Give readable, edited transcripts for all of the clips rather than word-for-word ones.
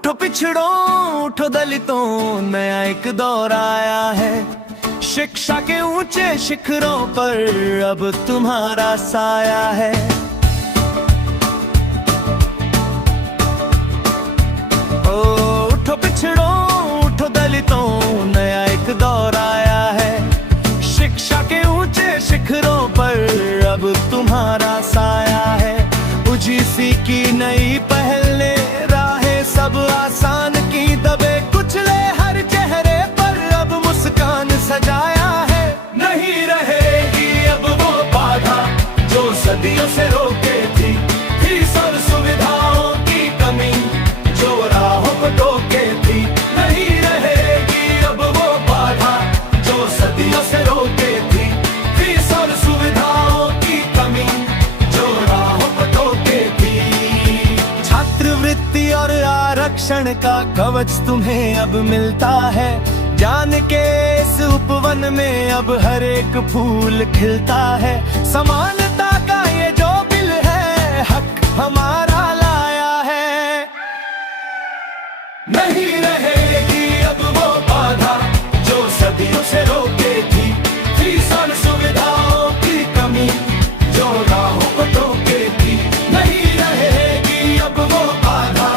उठो पिछड़ों उठो दलितों, नया एक दौर आया है। शिक्षा के ऊंचे शिखरों पर अब तुम्हारा साया है। ओ उठो पिछड़ों उठो दलितों, नया एक दौर आया है। शिक्षा के ऊंचे शिखरों पर अब तुम्हारा साया है। UGC की नई पहले राहें सब आसान की दबे कुचले, हर चेहरे पर अब मुस्कान सजाया है। नहीं रहेगी अब वो बाधा जो सदियों से रोके थी, फीस और सुविधाओं की कमी जो राहों को टोके थी। नहीं रहेगी अब वो बाधा जो सदियों से रोके थी, फीस और सुविधाओं की कमी जो राहों को टोके थी। छात्रवृत्ति और आरक्षण का कवच तुम्हें अब मिलता है। जान के इस उपवन में अब हर एक फूल खिलता है। समानता का ये जो बिल है, हक हमारा लाया है। नहीं रहेगी अब वो बाधा जो सदियों से रोके थी, फीस और सुविधाओं की कमी जो राहों को टोके थी। नहीं रहेगी अब वो बाधा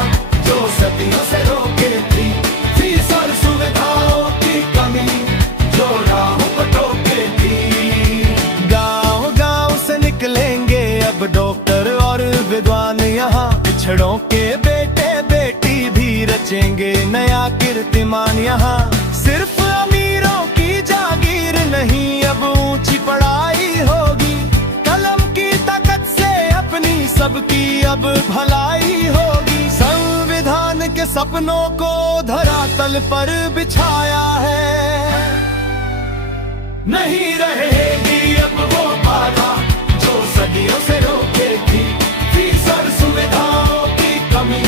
जो सदियों से रोके थी, फीस और सुविधाओं की कमी जो राहों को टोके थी। गांव गांव से निकलेंगे अब डॉक्टर और विद्वान यहाँ। पिछड़ों के बेटे बेटी भी रचेंगे नया कीर्तिमान यहाँ। सिर्फ अमीरों की जागीर नहीं अब ऊंची पढ़ाई होगी। कलम की ताकत से अपनी सबकी अब भलाई होगी। संविधान के सपनों को धरातल पर बिछाया है। नहीं रहेगी अब वो बाधा जो सदियों से रोके थी, फीस और सुविधाओं की कमी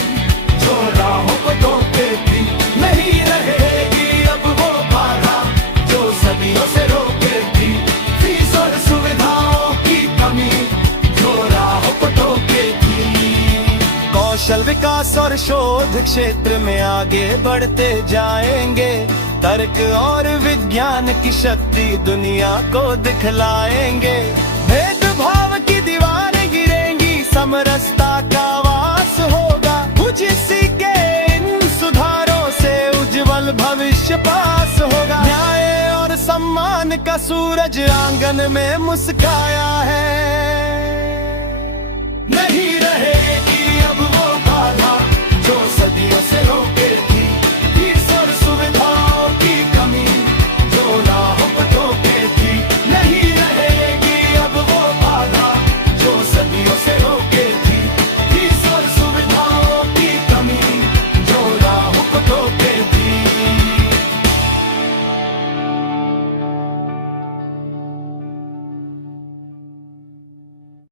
जो राहों को टोके थी। नहीं रहेगी अब वो बाधा जो सदियों से रोके थी, फीस और सुविधाओं की कमी जो राहों को टोके थी। कौशल विकास और शोध क्षेत्र में आगे बढ़ते जाएंगे। तर्क और विज्ञान की शक्ति दुनिया को दिखलाएंगे। भेदभाव की दीवारें गिरेंगी, समरसता का वास होगा। UGC के इन सुधारों से उज्जवल भविष्य पास होगा। न्याय और सम्मान का सूरज आंगन में मुस्काया है।